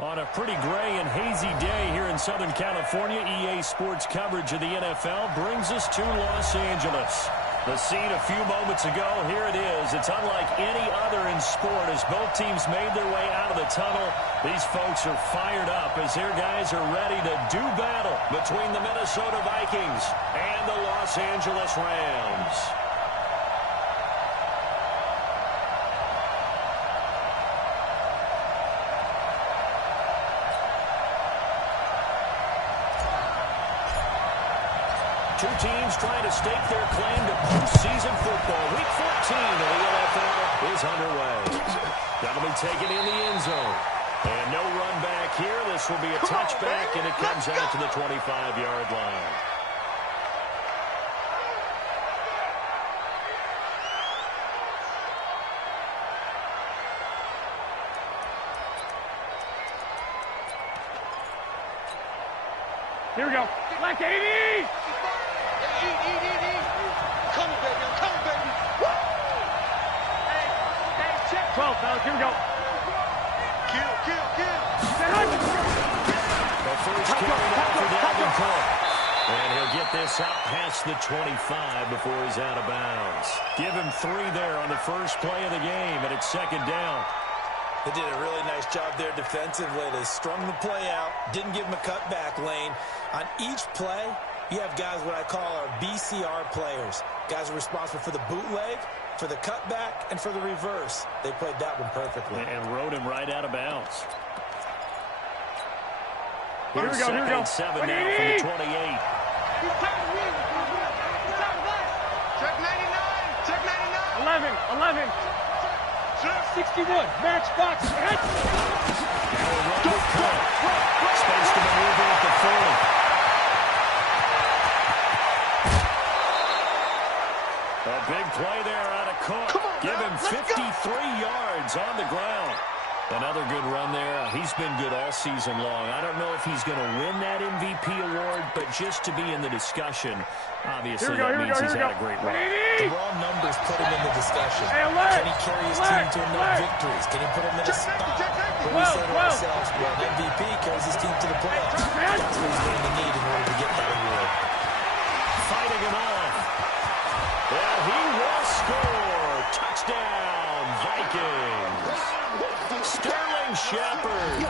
On a pretty gray and hazy day here in Southern California, EA Sports coverage of the NFL brings us to Los Angeles. The scene a few moments ago, here it is. It's unlike any other in sport as both teams made their way out of the tunnel. These folks are fired up as their guys are ready to do battle between the Minnesota Vikings and the Los Angeles Rams. Two teams trying to stake their claim to postseason football. Week 14 of the NFL is underway. That'll be taken in the end zone. And no run back here. This will be a touchback, and it comes out to the 25-yard line. Here we go. Black 80! Come baby, I'm coming, baby. Hey, check 12, fellas. Here we go. Kill. The first carry now for Dalvin Cook. And he'll get this up past the 25 before he's out of bounds. Give him 3 there on the first play of the game, and it's second down. They did a really nice job there defensively. They strung the play out, didn't give him a cutback lane. On each play, you have guys what I call our BCR players. Guys are responsible for the bootleg, for the cutback, and for the reverse. They played that one perfectly. And rode him right out of bounds. Here we go. Second and 7 now from the 28. Check 99. Check 99. 11. 61. Match box. Space to maneuver at the 40. A big play there out of Cook. Give him 53 yards on the ground. Another good run there. He's been good all season long. I don't know if he's going to win that MVP award, but just to be in the discussion, obviously that means he's had a great run. The raw numbers put him in the discussion. Hey, alert! Can he carry his team to enough victories? Can he put him in a spot where we say to ourselves, well, an MVP carries his team to the playoffs. That's what he's going to need in order to get that award. Fighting him off. And he will score. Touchdown, Vikings. Sterling Shepard,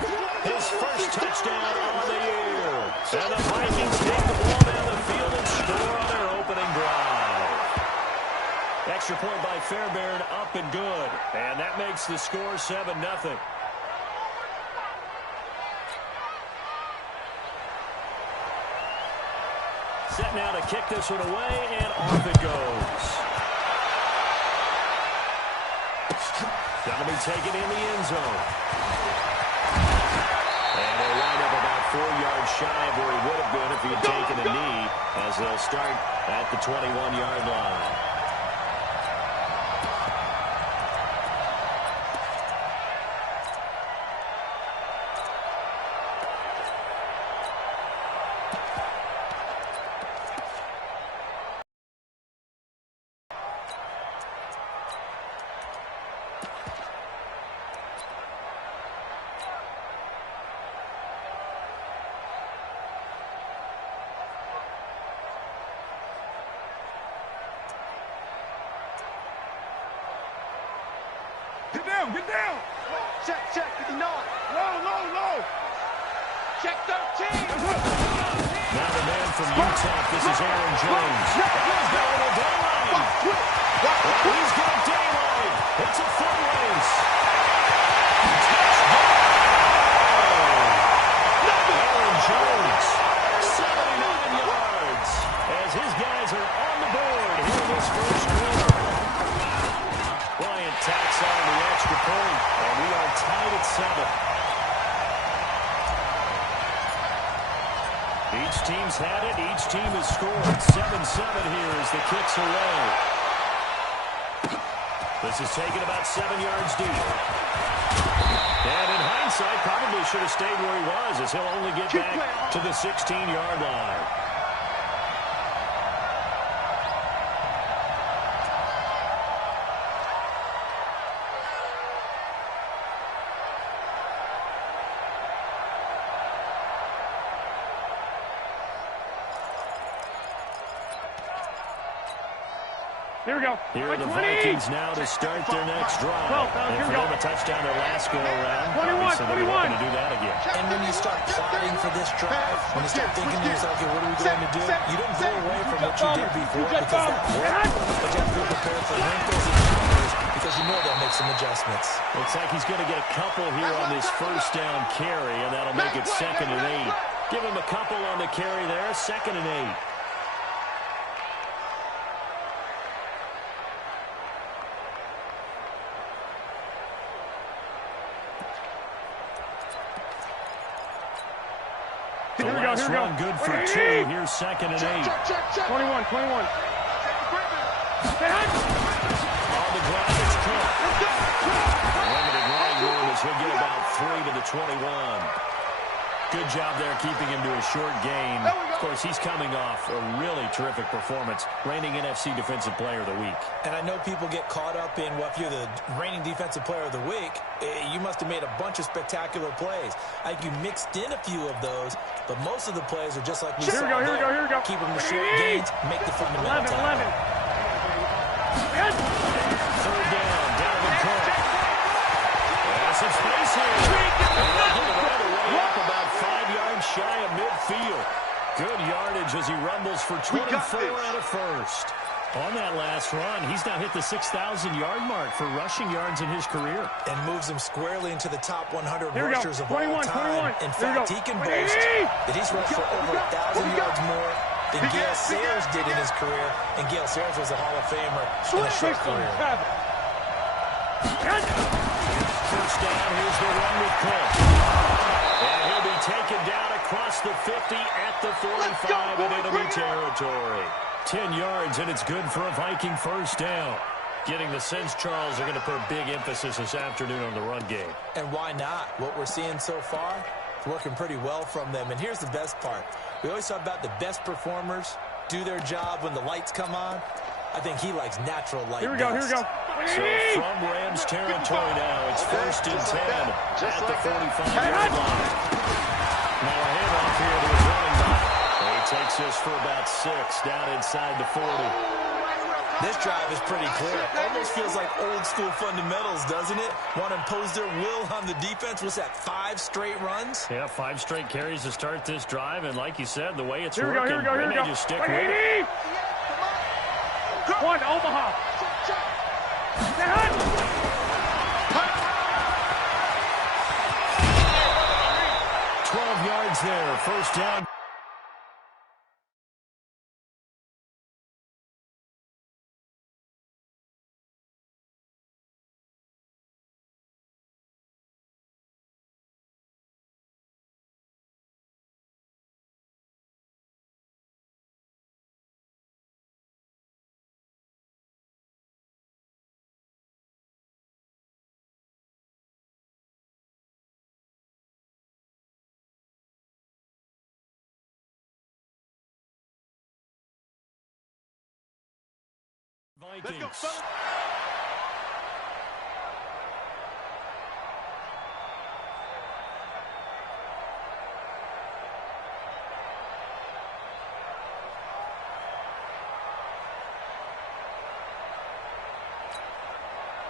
his first touchdown of the year. And the Vikings take the ball down the field and score on their opening drive. Extra point by Fairbairn, up and good. And that makes the score 7-0. Set now to kick this one away, and off it goes. That'll be taken in the end zone. And they'll wind up about 4 yards shy of where he would have been if he had taken a knee, as they'll start at the 21-yard line. Get down. Check 59. Low. Check 13. Now the man from Utah, this is Aaron Jones. He's going to daylight. He's got daylight. It's a foot race. Aaron Jones, 79 yards, as his guys are on the board here in this first quarter. Bryant tacks on the extra point, and we are tied at 7. Each team's had it. Each team has scored. 7-7 here as the kick's away. This is taken about 7 yards deep. And in hindsight, probably should have stayed where he was, as he'll only get back to the 16-yard line. Here we go. Here are the Vikings now to start their next drive. And for them, a touchdown their last go-around. 21, So they're looking to do that again. And when you start plotting for this drive, when you start thinking to yourself, okay, what are we going to do? You don't go away from what you did before because that worked. But you have to be prepared for wrinkles and counters because you know they'll make some adjustments. Looks like he's going to get a couple here on this first down carry, and that'll make it 2nd and 8. Give him a couple on the carry there, 2nd and 8. The last run good for 2. Here's 2nd and 8. 21. On the ground, it's Cook. Limited running room as he'll get about 3 to the 21. Good job there keeping him to a short gain. Of course, he's coming off a really terrific performance, reigning NFC Defensive Player of the Week. And I know people get caught up in, well, if you're the reigning Defensive Player of the Week, you must have made a bunch of spectacular plays. I think you mixed in a few of those, but most of the plays are just like we saw there. Here we go. Keep them to short gains, make the fundamental tackle. 3rd down, Dalvin Cook. There's some space here. Up about 5 yards shy of midfield. Good yardage as he rumbles for 24 out of first. On that last run, he's now hit the 6,000-yard mark for rushing yards in his career. And moves him squarely into the top 100 Here we rushers go. of all time. In fact, he can boast that he's rushed for over 1,000 yards more than Gale Sayers did in his career. And Gale Sayers was a Hall of Famer in a short career. First down, here's the run with Cook. And he'll be taken down across the 50 at the 45 of enemy territory. 10 yards, and it's good for a Viking first down. Getting the sense Charles are going to put a big emphasis this afternoon on the run game. And why not? What we're seeing so far, it's working pretty well from them. And here's the best part. We always talk about the best performers do their job when the lights come on. I think he likes natural light. Here we go. So from Rams territory now, it's 1st and 10 at the 45-yard line. Now a handoff here to his running back. He takes this for about 6 down inside the 40. This drive is pretty clear. Almost feels like old school fundamentals, doesn't it? Want to impose their will on the defense. What's that, 5 straight runs? Yeah, 5 straight carries to start this drive. And like you said, the way it's working, they may just stick with it. 1, Omaha. 12 yards there. First down. Vikings. Let's go, fellas.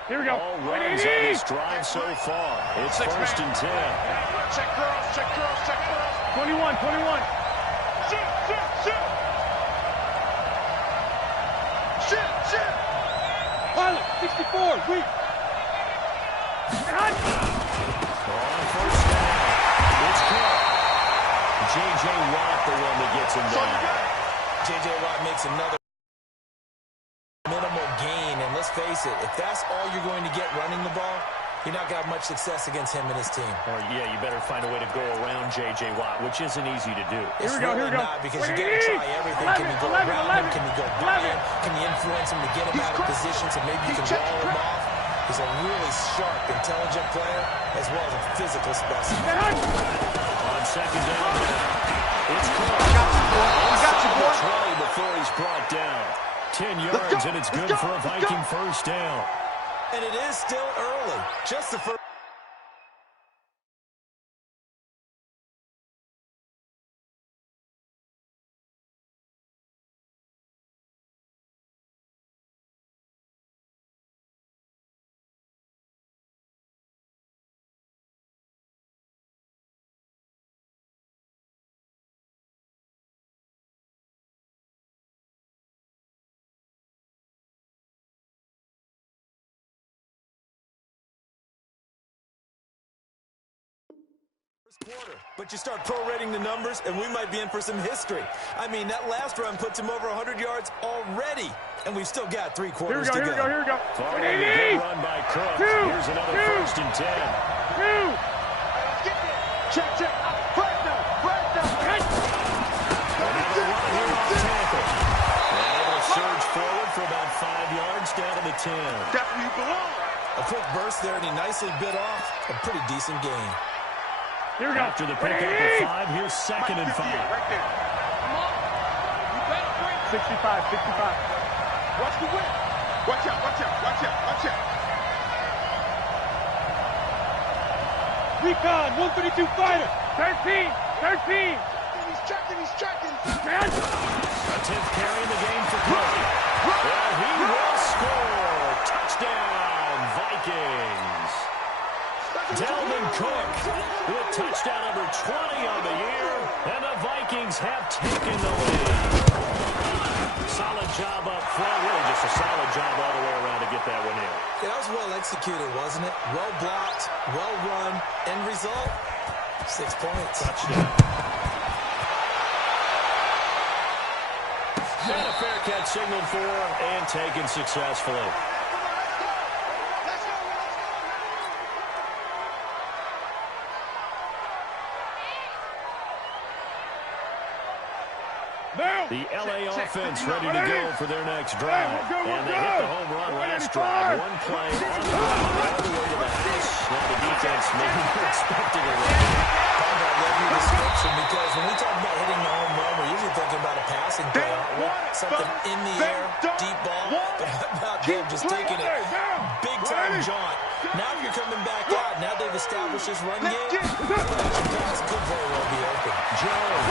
Here we go. All runs on this drive so far. It's 1st and 10. Check girls, check girls, check girls. 21. Shit. Pilot, 64, weak. On first down, it's Cook. J.J. Watt, the one that gets him down. J.J. Watt makes another minimal gain. And let's face it, if that's all you're going to get running the ball, you're not going to have much success against him and his team. Or, yeah, you better find a way to go around J.J. Watt, which isn't easy to do. It's really not, because you got to try everything. Can you go around him? Can you go by him? Can you influence him to get him out of position so maybe you can wall him off? He's a really sharp, intelligent player as well as a physical specimen. On second down, it's Cook. I got you, boy. 20 before he's brought down. 10 yards, and it's good for a Viking first down. And it is still early. Just the first. Quarter, but you start prorating the numbers, and we might be in for some history. I mean, that last run puts him over 100 yards already, and we've still got 3 quarters to go. Here we go. Following a good run by Cook. Here's another 1st and 10. Check. First down. Another run here on tackle. And able to surge forward for about 5 yards down to the 10. That's where you belong. A quick burst there, and he nicely bit off a pretty decent gain. Here we go. After the pickup of 5, here's 2nd and 5. Right there. Come on. You better bring 65. Watch the whip. Watch out. Recon, 132 fighter. 13. He's tracking. Man. A 10th carry in the game for Cook. And he will score. Touchdown, Vikings. Dalvin Cook with touchdown number 20 on the year, and the Vikings have taken the lead. Solid job up front, really just a solid job all the way around to get that one in. Yeah, that was well executed, wasn't it? Well blocked, well run, end result, 6 points. Touchdown. And a fair catch signaled for and taken successfully. The LA offense ready to go for their next drive. And they hit the home run last drive. One play on the run all the way to the house. Now the defense maybe expecting a run. I love your description because when we talk about hitting the home run, we're usually thinking about a passing play, aren't we? Something in the air, deep ball. But how about them just taking it big-time jaunt? Now if you're coming back out, now they've established this run game, the pass could very well be open. Jones.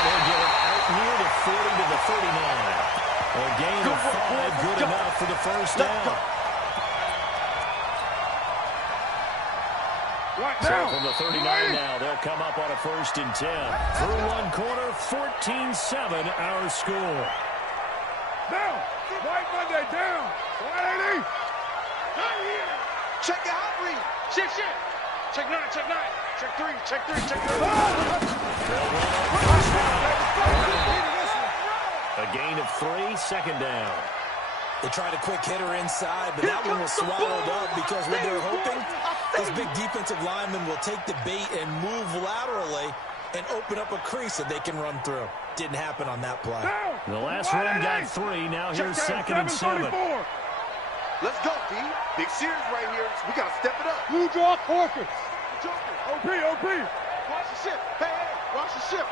They'll get it out near the 40 to the 39. A gain of 5, good enough for the first down. So from the 39 now, they'll come up on a 1st and 10. Through one quarter, 14-7 our score. Down. White Monday down. 180. Check your hot read. Shit. Check 9. Check 3. A gain of 3, 2nd down. They tried a quick hitter inside, but that one was swallowed up because what they're hoping, this big defensive lineman will take the bait and move laterally and open up a crease that they can run through. Didn't happen on that play. The last run got 3. Now here's 2nd and 7. Let's go, D. Big series right here. We got to step it up. Blue draw Corkers. OP. Watch the ship. Hey. Watch the ship.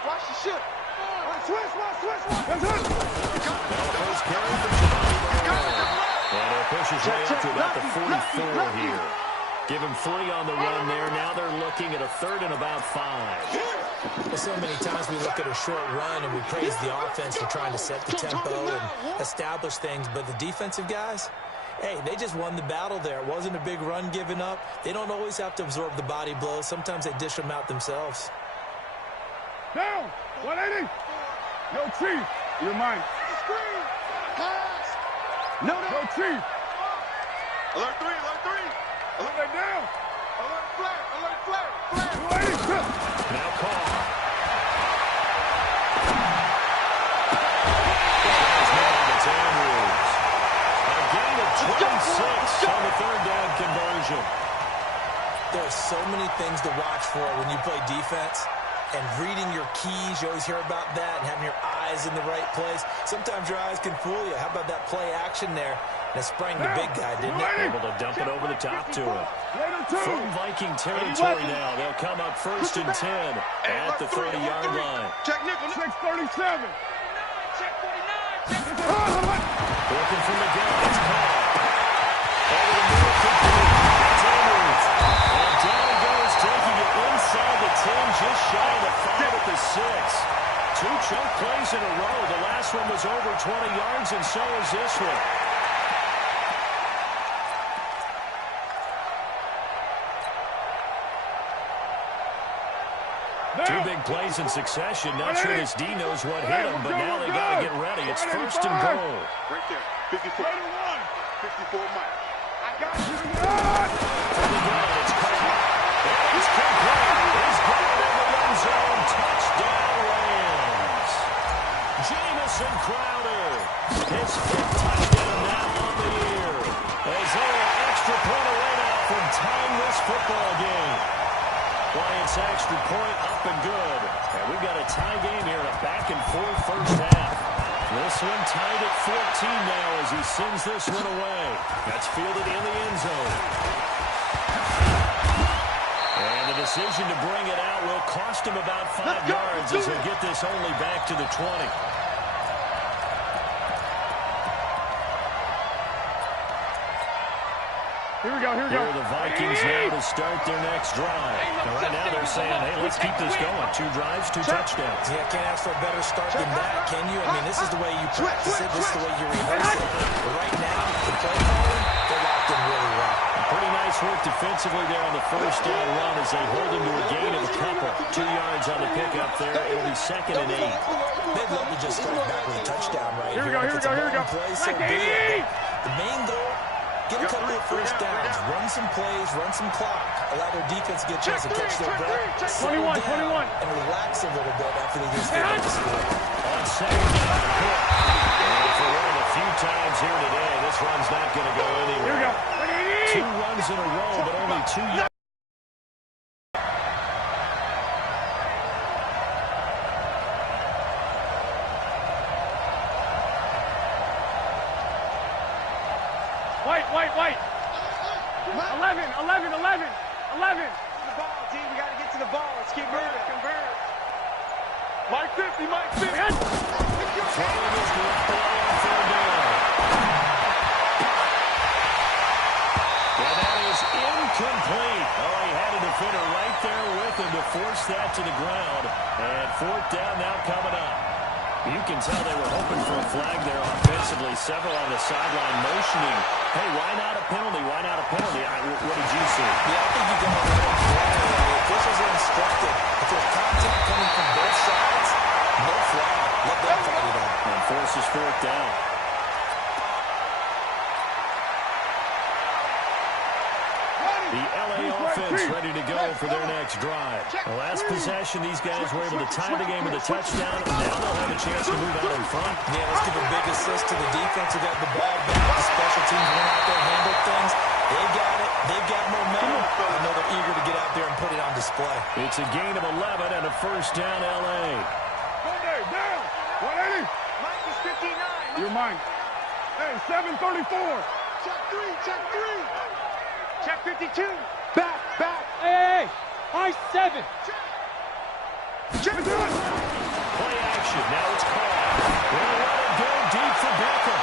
Switch. That's it. First carry for Javon. And it pushes way up to about the 44 here. Give him 3 on the run there. Now they're looking at a 3rd and about 5. So many times we look at a short run and we praise the offense for trying to set the tempo and establish things, but the defensive guys, hey, they just won the battle there. It wasn't a big run given up. They don't always have to absorb the body blows. Sometimes they dish them out themselves. Down. 180. Yo, Chief. You're mine. Screen. Pass. No. Chief. Alert 3. Alert down. Alert flag. 280. Now call. It's Andrews. A gain of 26 on the 3rd down conversion. There are so many things to watch for when you play defense. And reading your keys, you always hear about that, and having your eyes in the right place. Sometimes your eyes can fool you. How about that play action there? That sprang the big guy, didn't it? Able to dump it over the top to him. From Viking territory now, they'll come up 1st and 10 at the 30-yard line. Check nickel. 637. Check 49. Working from the gun. It's caught. Over the middle, complete. That's Andrews. And down he goes, taking it inside the 10, just shy of the 5 at the 6. 2 chunk plays in a row. The last one was over 20 yards, and so is this one. Two big plays in succession. Not sure this D knows what hit him, but now they got to get ready. It's 1st and goal. Right there. 54. 54 Mike. I got you. From the gun, it's caught. It's complete. Is extra point up and good. And we've got a tie game here in a back-and-forth first half. This one tied at 14 now as he sends this one away. That's fielded in the end zone. And the decision to bring it out will cost him about 5 yards as he'll get this only back to the 20. Here we go, here we go. Here are the Vikings now to start their next drive. Now, right now they're saying, hey, let's keep this going. 2 drives, 2 touchdowns. Yeah, can't ask for a better start than that, can you? I mean, this is the way you practice it. This is the way you rehearse it. But right now, the play calling, they're locked in really well. Pretty nice work defensively there on the first down run as they hold him to a gain of a couple. 2 yards on the pickup there. It'll be 2nd and 8. They'd love to just strike back with a touchdown right here. Here we go, here we go, here we go. Play, so be it. The main goal, get a couple of first downs, run some plays, run some clock, allow their defense to get a chance to catch their breath, 21, and relax a little bit after they just get the score. On 2nd down, and for one of the few times here today, this run's not going to go anywhere. Here we go. 2 runs in a row, but only 2 yards. White. 11. The ball, team. We got to get to the ball. Let's keep moving. Convert. Mike 50. Throwing his Garoppolo on 3rd down. Yeah, that is incomplete. Oh, he had a defender right there with him to force that to the ground. And 4th down now coming up. You can tell they were hoping for a flag there offensively. Several on the sideline motioning. Hey, why not a penalty? Why not a penalty? What did you see? Yeah, I think you got to let it play. The officials are instructed. If there's contact coming from both sides, no flag. Let them fight it out. And forces 4th down. The LA offense ready to go for their next drive. The last possession, these guys were able to tie the game with a touchdown. Now they'll have a chance to move out in front. Yeah, let's give a big assist to the defense who got the ball back. The special teams went out there and handled things. They got it. They've got momentum. I know they're eager to get out there and put it on display. It's a gain of 11 and a first down, LA. Monday, down. 180. Mike is 59. You're mine. Hey, 734. Check 3. Check 52. Back. Hey. High 7. Check 1. Play action. Now it's called. They'll let it go deep for Beckham.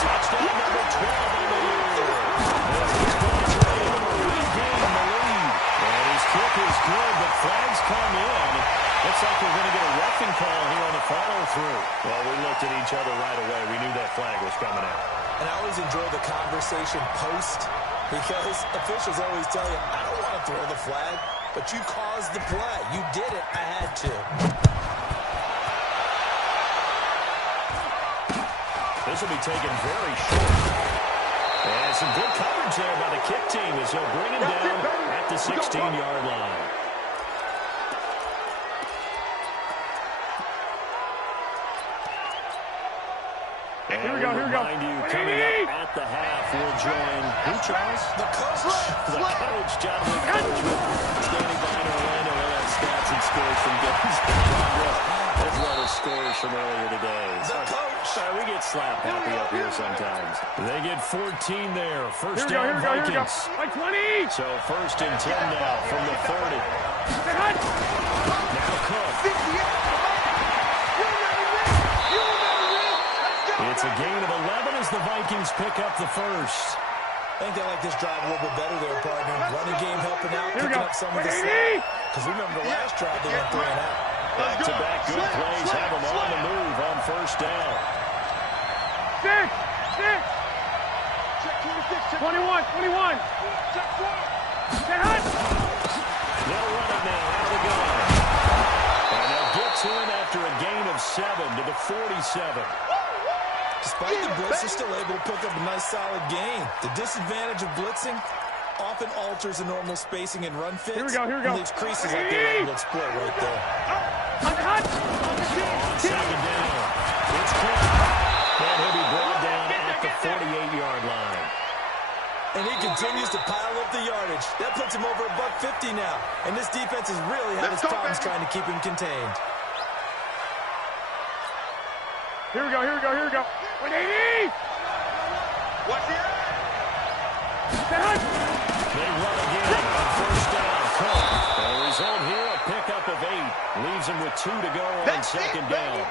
Touchdown number 12 on the year. As these guys are able to regain the lead. And his kick is good, but flags come in. Looks like we're going to get a roughing call here on the follow-through. Well, we looked at each other right away. We knew that flag was coming out. And I always enjoy the conversation post because officials always tell you, I don't want to throw the flag, but you caused the play. You did it. I had to. This will be taken very short. And some good coverage there by the kick team as they'll bring him down at the 16-yard line. And Here we go. remind you, coming up at the half, we'll join who, Charles? The coach. The coach, Jonathan Coach, standing by in Orlando. We'll have stats and scores from games in progress, as well as scores from earlier today. The coach. We get slap happy up here sometimes. They get 14 there. First Here down, we go. Vikings. Like 20. So 1st and 10 now from the 30. Now Cook. It's a gain of 11 as the Vikings pick up the first. I think they like this drive a little bit better there, partner. Running game helping out, Here we picking go. up some of the slack. Because remember the last drive they went 3 and out. Back-to-back good plays have them on the move on first down. 6. 21. Check 4. Get hot. They'll run it now out of the gun. And they'll get to him after a gain of 7 to the 47. Despite the blitz, they're still able to pick up a nice solid gain. The disadvantage of blitzing often alters the normal spacing and run fits. Here we go. And leaves creases like they're able to exploit right there. Hot. Second down. It's Cook. And he'll be brought down at the 48-yard continues to pile up the yardage. That puts him over $150 now. And this defense has really had its problems trying to keep him contained. Here we go, here we go, here we go. 180! Watch the eye. They run again on first down. The result here, a pickup of 8. Leaves him with 2 to go on second down.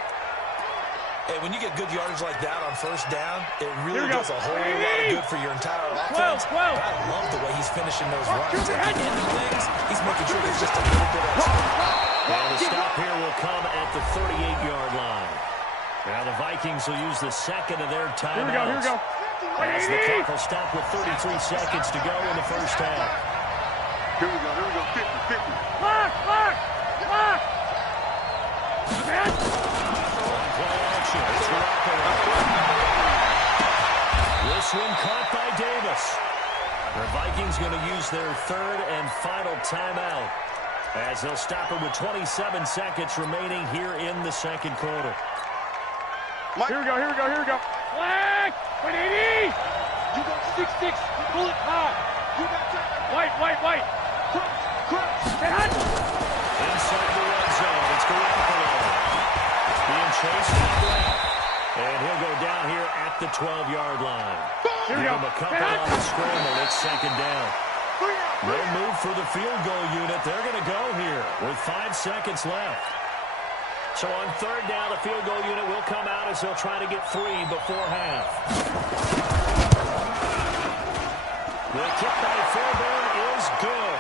Hey, when you get good yardage like that on first down, it really does a whole lot of good for your entire offense. 12. I love the way he's finishing those runs. At the end of things, he's making sure there's just a little bit extra. And the stop here will come at the 38-yard line. Now the Vikings will use the second of their timeouts. Here we go. As the clock will stop with 33 seconds to go in the first half. Here we go, 50. Lock! Play action. It's Garoppolo. This one caught by Davis. The Vikings going to use their third and final timeout as they'll stop it with 27 seconds remaining here in the second quarter. Here we go. Flag! 180! You got 6-6. Bullet high. You got White. crunch. Inside the red zone, it's Garoppolo. Being chased out left. And he'll go down here at the 12-yard line. Here we Give go. him a couple on the scramble. It's second down. No move for the field goal unit. They're going to go here with 5 seconds left. So on third down, the field goal unit will come out as they'll try to get 3 before half. The kick by Fairbairn is good.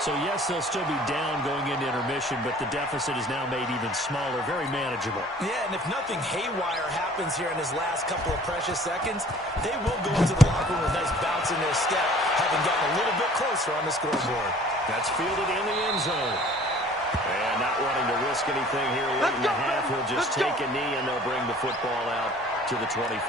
So, yes, they'll still be down going into intermission, but the deficit is now made even smaller, very manageable. Yeah, and if nothing haywire happens here in his last couple of precious seconds, they will go into the locker room with nice bounce in their step, having gotten a little bit closer on the scoreboard. That's fielded in the end zone. And not wanting to risk anything here late in the half, he'll just take a knee, and they'll bring the football out to the 25.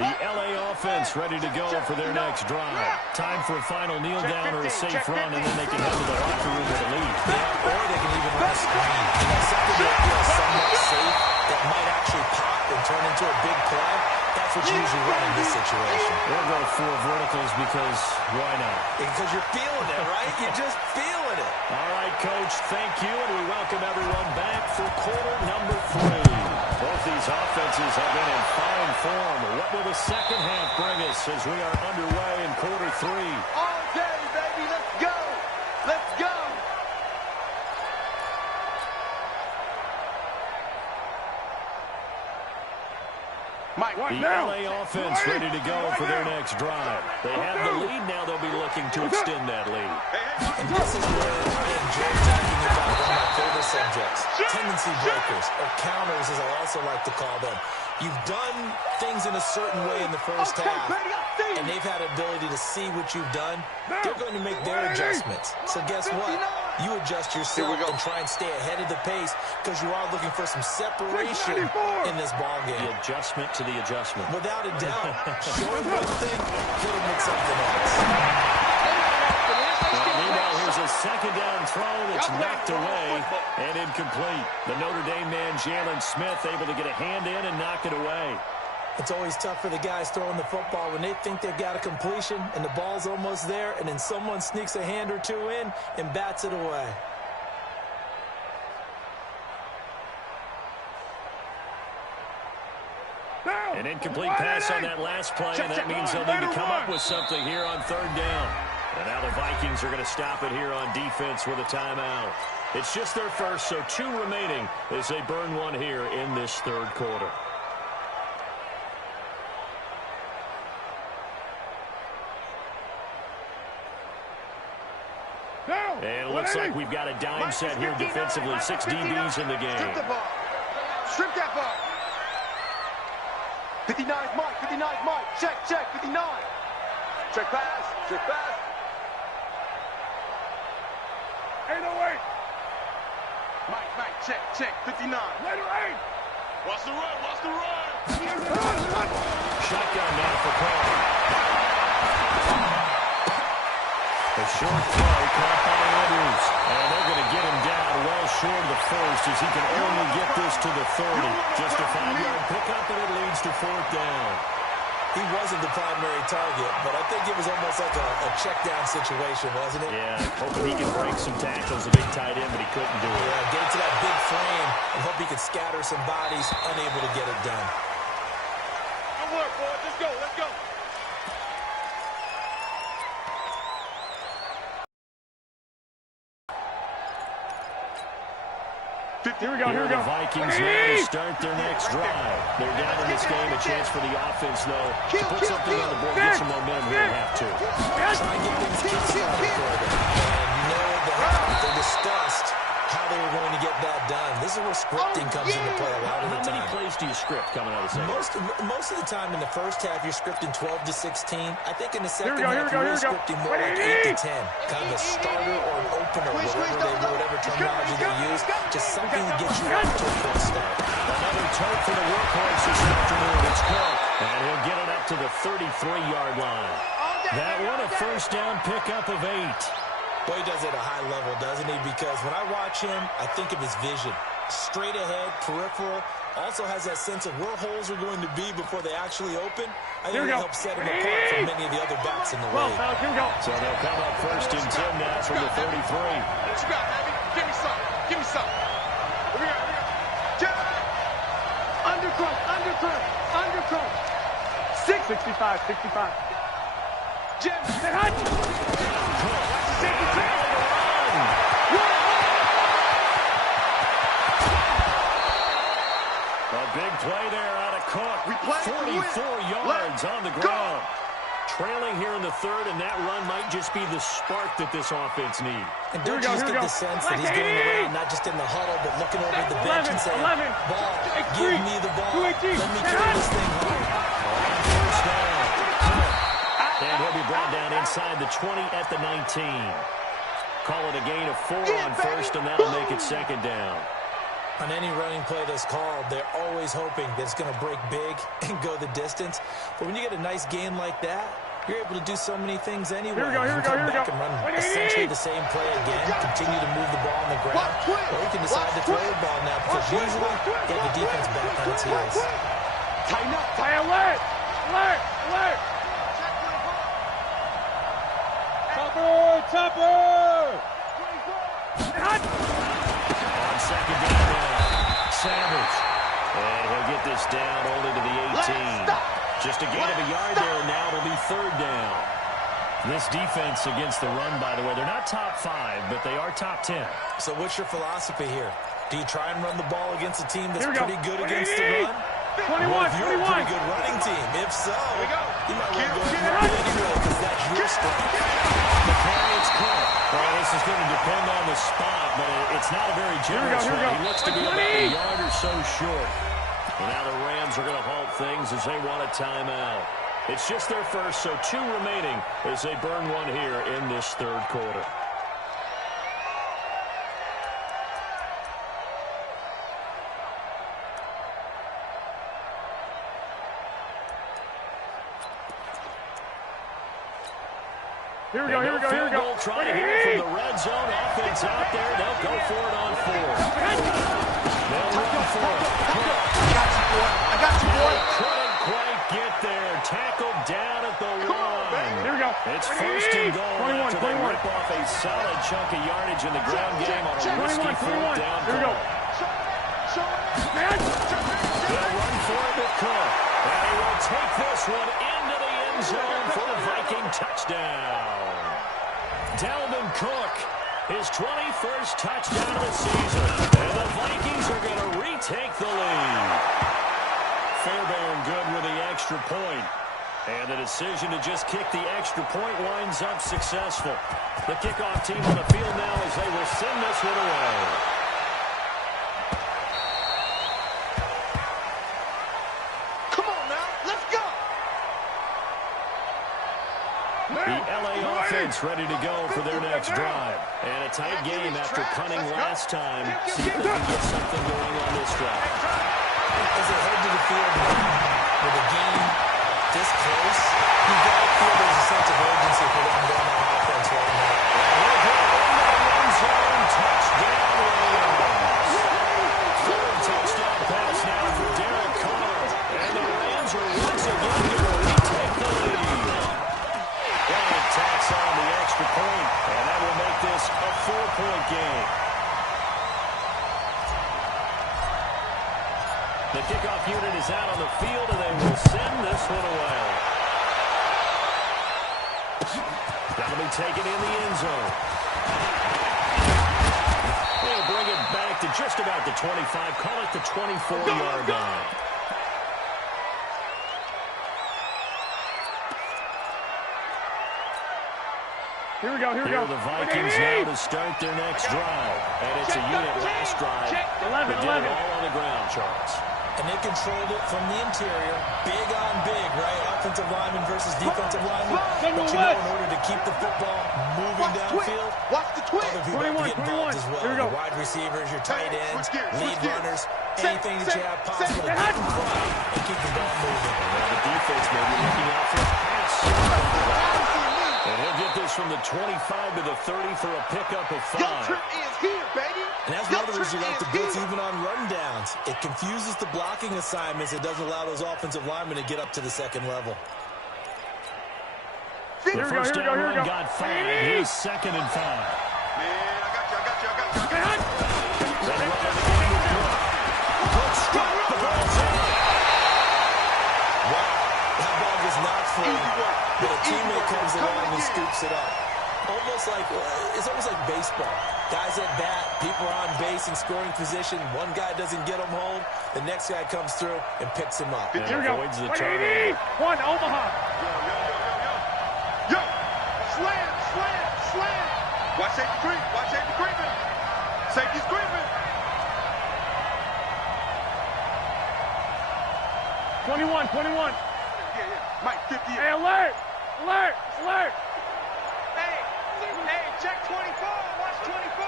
The L.A. offense ready to go for their next drive. Time for a final kneel down or a safe run, and then they can head to the locker room with a lead. Yeah, or they can even run a screen. You know, something that feels somewhat safe that might actually pop and turn into a big play. That's what you usually run in this situation. We'll go 4 verticals because why not? Because you're feeling it, right? You're just feeling it. All right, Coach, thank you, and we welcome everyone back for quarter number 3. Both these offenses have been in fine form. What will the second half bring us as we are underway in quarter 3? All day, baby. Let's go. Mike, The L.A. offense ready to go for their next drive. They have the lead. Now they'll be looking to extend that lead. And this is where I enjoy talking about one of my favorite subjects, tendency breakers, or counters as I also like to call them. You've done things in a certain way in the first half, and they've had ability to see what you've done. They're going to make their adjustments. So guess what? You adjust yourself and try and stay ahead of the pace because you are looking for some separation in this ball game. The adjustment to the adjustment. Without a doubt. Short one thing, hit him with something else. Meanwhile, here's a second down throw that's knocked away and incomplete. The Notre Dame man, Jalen Smith, able to get a hand in and knock it away. It's always tough for the guys throwing the football when they think they've got a completion and the ball's almost there, and then someone sneaks a hand or two in and bats it away. An incomplete pass on that last play, and that means they'll need to come up with something here on third down. And now the Vikings are going to stop it here on defense with a timeout. It's just their first, so 2 remaining as they burn one here in this third quarter. And it looks like we've got a dime set here defensively. 6 DBs in the game. Strip the ball. Strip that ball. 59 Mike. 59 Mike. Check. 59. Check pass. 808. Mike. Check. 59. Later 8. Watch the run. Shotgun now for Cole. A short throw caught by Andrews. And they're going to get him down well short of the first as he this to the 30. Just a 5-yard pickup, and it leads to 4th down. He wasn't the primary target, but I think it was almost like a check-down situation, wasn't it? Yeah, hoping he could break some tackles, a big tight end, but he couldn't do it. Yeah, get into that big frame and hope he could scatter some bodies, unable to get it done. Good work, boys. Let's go. Let's go. Here we go, here we go. The Vikings now to start their next drive. They're down in this game. A chance for the offense, though, to put something on the board, get some momentum here and have to. Try and get things kick-started for them. And you know they discussed how they were going to get that done. This is where scripting comes into play a lot of the time. How many plays do you script coming out of the second? Most of the time in the first half, you're scripting 12 to 16. I think in the second half, you're really scripting more like 8 to 10. Kind of a starter or an opener, whatever terminology they use. Just something to get you off to a good start. Another turn for the workhorse this afternoon. It's Cook. And he'll get it up to the 33-yard line. That one a first down pickup of 8. Boy, he does it at a high level, doesn't he? Because when I watch him, I think of his vision. Straight ahead, peripheral. Also has that sense of where holes are going to be before they actually open. I think it helps set him apart from many of the other backs in the league. Here we go. So they'll come up 1st and 10 now from the 33. What you got, baby? Give me some. Give me some. Here we go. Here we go. Undercut. 65. Jim. A big play there out of Cook. 44 yards on the ground. Trailing here in the 3rd, and that run might just be the spark that this offense needs. And don't you just get the sense that he's going around, not just in the huddle, but looking over at the bench and saying, ball, give me the ball, let me carry this thing home. First down. And he'll be brought down inside the 20 at the 19. Call it a gain of 4 on 1st, and that'll make it 2nd down. On any running play that's called, they're always hoping that it's going to break big and go the distance. But when you get a nice gain like that, you're able to do so many things anyway. Here we go. Come back and run essentially the same play again, continue to move the ball on the ground, or you can decide to throw the ball now because usually you have the defense back on its heels. Tighten up. Alert. Topper. On 2nd down now, Sanders. And he'll get this down only to the 18. Just a gain of a yard there, and now it'll be 3rd down. This defense against the run, by the way, they're not top 5, but they are top 10. So what's your philosophy here? Do you try and run the ball against a team that's pretty good against the run? 21. Well, if you're a pretty good running team, if so, you might want to go ahead and run because that's your strength. The carry, it's Cook. Well, this is going to depend on the spot, but it's not a very generous one. He looks to be about a yard or so short. And now the Rams are going to halt things as they want a timeout. It's just their first, so 2 remaining as they burn one here in this 3rd quarter. Here we go. Trying to hit it from the red zone. Offense out there. They'll go for it on 4. They'll run for it. I got you, boy. Couldn't quite get there. Tackled down at the 1. Here we go. It's 1st and goal after they rip off a solid chunk of yardage in the ground game on a risky 4th down Here we go. They'll run for it with Cook. And he will take this one into the end zone for a Viking touchdown. Dalvin Cook, his 21st touchdown of the season. And the Vikings are going to retake the lead. Fairbairn good with the extra point. And the decision to just kick the extra point winds up successful. The kickoff team on the field now as they will send this one away. Come on now, let's go. The LA offense ready to go for their next drive. And a tight game after punting last time. See if they can get something going on this drive. As they head to the field with a game this close, you've got to feel there's a sense of urgency for them going on offense right now. Touchdown, Rams. 3rd touchdown 4-point game. The kickoff unit is out on the field, and they will send this one away. That'll be taken in the end zone. They'll bring it back to just about the 25. Call it the 24-yard line. Here we go, here we go. The Vikings now to start their next drive. And it's a unit last drive. 11, that did it all on the ground, Charles. And they controlled it from the interior. Big on big, right? Offensive lineman versus defensive lineman. But you know, in order to keep the football moving downfield, other people have to get involved as well. Your wide receivers, your tight ends, lead runners, anything that you have possible to get in front and keep the ball moving. Well, the defense may be looking out for a pass. And he'll get this from the 25 to the 30 for a pickup of 5. Your trip is here, baby. And that's one of the reasons you like to blitz even on rundowns. It confuses the blocking assignments. It doesn't allow those offensive linemen to get up to the second level. The first down run got 5. Here's 2nd and 5. Man, I got you. They run it again with Cook. Cook struck the ball's in. Wow, that ball was not full, but a teammate comes along and scoops it up. It's almost like baseball. Guys at bat, people are on base in scoring position. One guy doesn't get him home. The next guy comes through and picks him up. Here we go. Avoids the turnover. 1, Omaha. Yo. Slam. Watch safety creeping. Safety's creeping. 21. Yeah. Mike, 50. Hey, alert. Hey, check 24. Watch 24.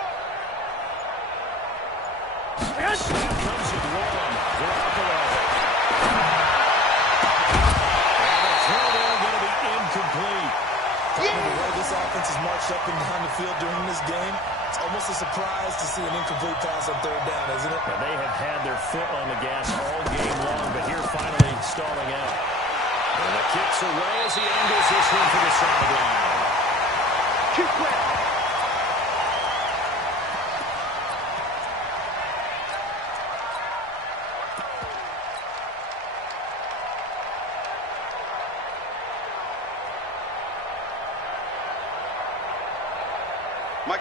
Yes. Comes it long. Garoppolo. And the throw there going to be incomplete. The way this offense has marched up and down the field during this game, it's almost a surprise to see an incomplete pass on 3rd down, isn't it? And they have had their foot on the gas all game long, but here finally stalling out. And the kick's away as he angles this one for the sideline. Keep playing.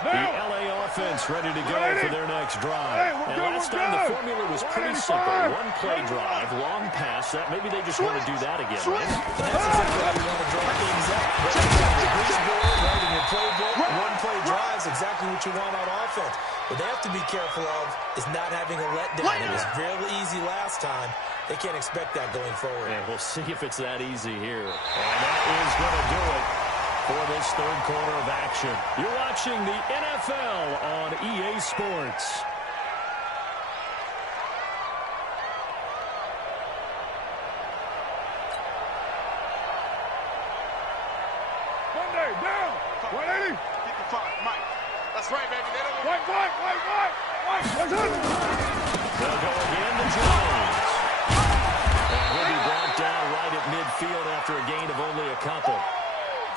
The LA offense ready to go for their next drive. And last time the formula was pretty simple. One play drive, long pass. That maybe they just want to do that again, right? That's exactly how you want to draw things up. The greaseboard, right, in your playbook, one play drives exactly what you want on offense. What they have to be careful of is not having a letdown. It was real easy last time. They can't expect that going forward. And we'll see if it's that easy here. And that is going to do it for this 3rd quarter of action. You're watching the NFL on EA Sports. Monday, down. 180. 55, Mike. That's right, baby. They don't want... White. They'll go again to Jones. And he'll be brought down right at midfield after a gain of only a couple.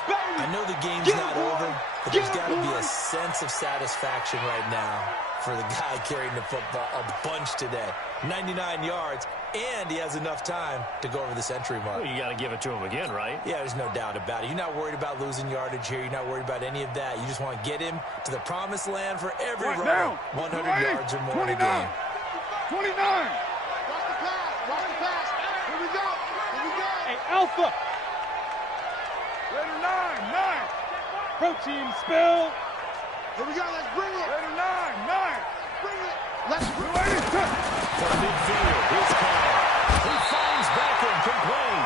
I know the game's not over, but there's got to be a sense of satisfaction right now for the guy carrying the football a bunch today. 99 yards, and he has enough time to go over the century mark. Well, you got to give it to him again, right? Yeah, there's no doubt about it. You're not worried about losing yardage here. You're not worried about any of that. You just want to get him to the promised land for every runner. 100 yards or more in a game. 29. Watch the pass. Here we go. Hey, Alpha. Raider 9. Protein spill. Here we go. Let's bring it. Raider 9. Bring it. Let's bring it. From midfield, here's Kyle. He finds Beckham complete.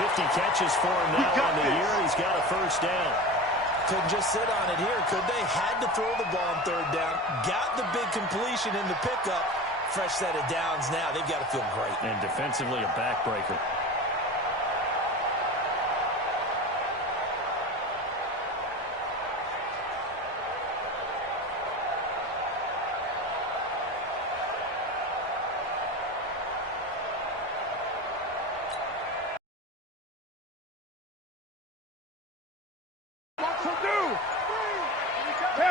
50 catches for him now on the year. He's got a first down. Couldn't just sit on it here, could they? Had to throw the ball on 3rd down. Got the big completion in the pickup. Fresh set of downs now. They've got to feel great. And defensively, a backbreaker.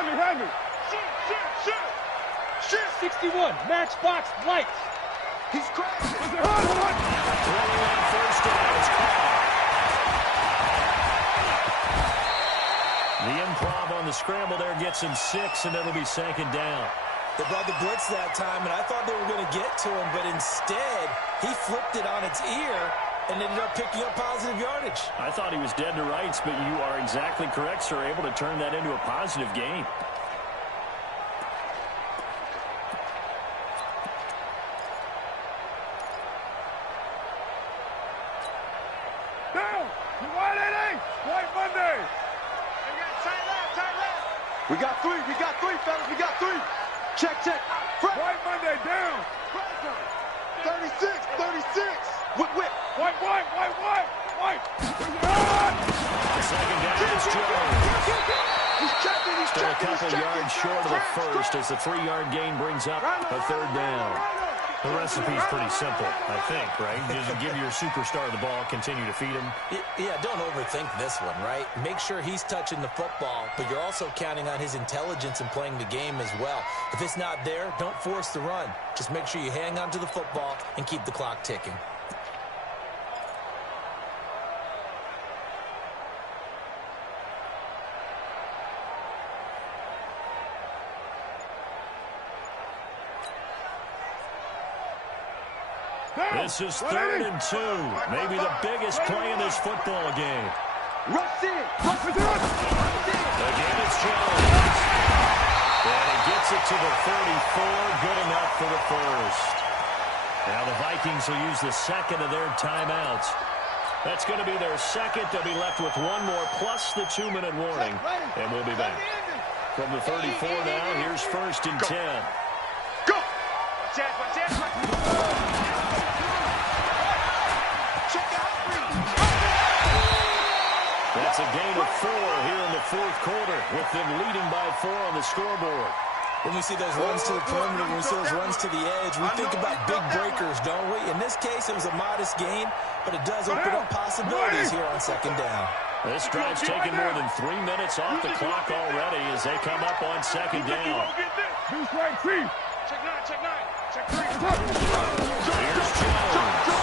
Hand me. 61, matchbox lights. He's crashing. Throwing on first down is caught. The improv on the scramble there gets him 6, and it'll be second down. They brought the blitz that time, and I thought they were going to get to him, but instead, he flipped it on its ear and ended up picking up positive yardage. I thought he was dead to rights, but you are exactly correct, sir. Able to turn that into a positive gain. Down. You want it, White Monday. Tight left. We got three, fellas. We got three. Check. White Monday, down. 36. Whip. White. Second down is Jones. He's checking. Still a couple yards short of the first as the 3-yard gain brings up a third down. The recipe's pretty simple, I think, right? You just give your superstar the ball, continue to feed him. Yeah, don't overthink this one, right? Make sure he's touching the football, but you're also counting on his intelligence in playing the game as well. If it's not there, don't force the run. Just make sure you hang on to the football and keep the clock ticking. This is 3rd and 2. Maybe the biggest play in this football game. Rush in. Again, it's Jones. And he gets it to the 34. Good enough for the first. Now the Vikings will use the second of their timeouts. That's going to be their second. They'll be left with one more plus the 2-minute warning. And we'll be back. From the 34 now, here's 1st and 10. Go. Watch out. That's a gain of 4 here in the 4th quarter, with them leading by 4 on the scoreboard. When we see those runs to the perimeter, when we see those runs to the edge, we think about big breakers, don't we? In this case, it was a modest gain, but it does open up possibilities here on second down. This drive's taken more than 3 minutes off the clock already as they come up on second down. Deuce right, three. Check 3. Here's Jones.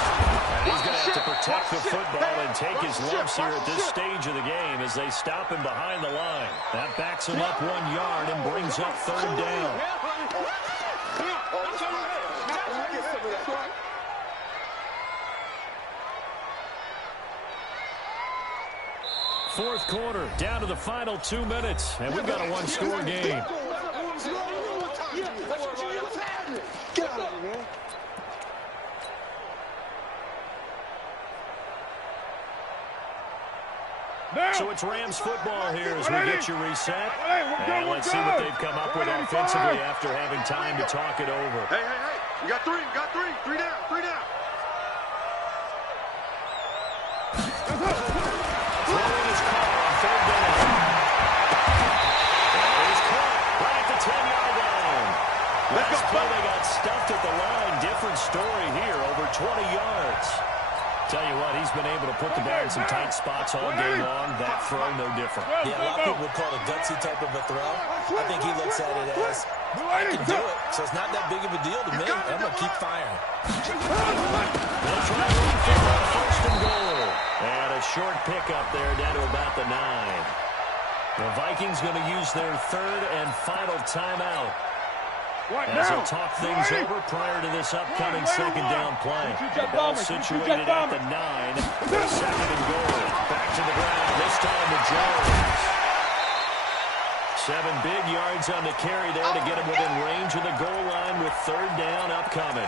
And he's going to have to protect the football and take his lumps here at this stage of the game as they stop him behind the line. That backs him up 1 yard and brings up 3rd down. Fourth quarter, down to the final 2 minutes, and we've got a 1-score game. Get out of here, man. So it's Rams football here as we get you reset. And let's see what they've come up with offensively after having time to talk it over. Hey. We got three. Three down. Throwing his caught on 3rd down. And he's caught right at the 10-yard line. Last play they got stuffed at the line. Different story here, over 20 yards. Tell you what, he's been able to put the ball in some tight spots all game long. That throw, no different. Yeah, a lot of people would call it a gutsy type of a throw. I think he looks at it as, I can do it, so it's not that big of a deal to me. I'm going to keep firing. They'll try to run for 1st and goal. And a short pickup there down to about the 9. The Vikings going to use their 3rd and final timeout as they'll talk things over prior to this upcoming second down play. The ball situated at the 9. 2nd and goal. Back to the ground, this time to Jones. 7 big yards on the carry there to get him within range of the goal line with 3rd down upcoming.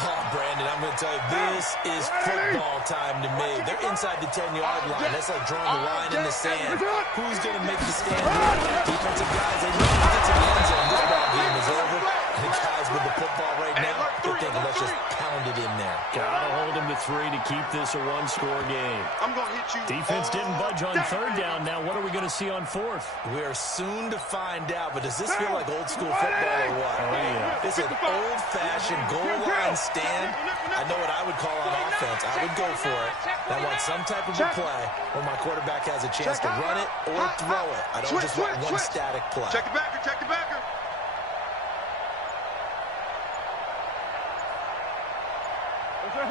Oh, Brandon, I'm going to tell you, this is football time to me. They're inside the 10-yard line. That's like drawing the line in the sand. Who's going to make the stand here? Defensive guys, they need to get to the end zone. This ball game is over. And the guys with the football right now, they're thinking, let's just pound it in there. Got to hold him to 3 to keep this a 1-score game. I'm going to hit you. Defense didn't budge on 3rd down. Now what are we going to see on 4th? We're soon to find out, but does this feel like old-school football or what? Oh, yeah. This is an old-fashioned goal line stand. I know what I would call on offense. I would go for it. I want some type of a play where my quarterback has a chance to run it or throw it. I don't just want one static play. Check the backer. He'll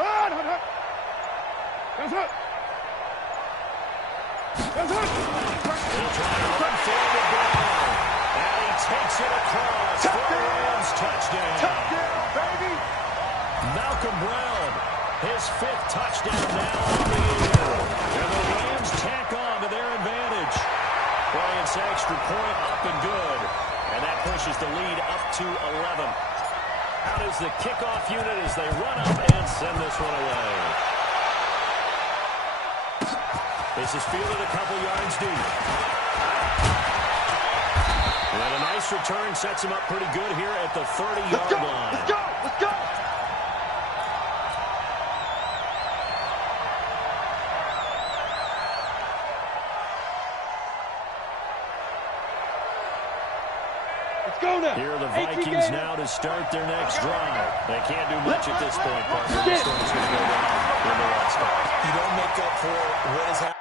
try to run forward Brown. And he takes it across for the Rams touchdown. Touchdown, baby. Malcolm Brown, his 5th touchdown now on the year. And the Rams tack on to their advantage. Boy, it's extra point up and good. And that pushes the lead up to 11. Out is the kickoff unit as they run up and send this one away. This is fielded a couple yards deep. And a nice return sets him up pretty good here at the 30-yard line. Let's go! Let's go! Let's go now. Here are the Vikings now to start their next drive. They can't do much at this point, partner. This one's going to go down in the last half. You don't make up for what has happened.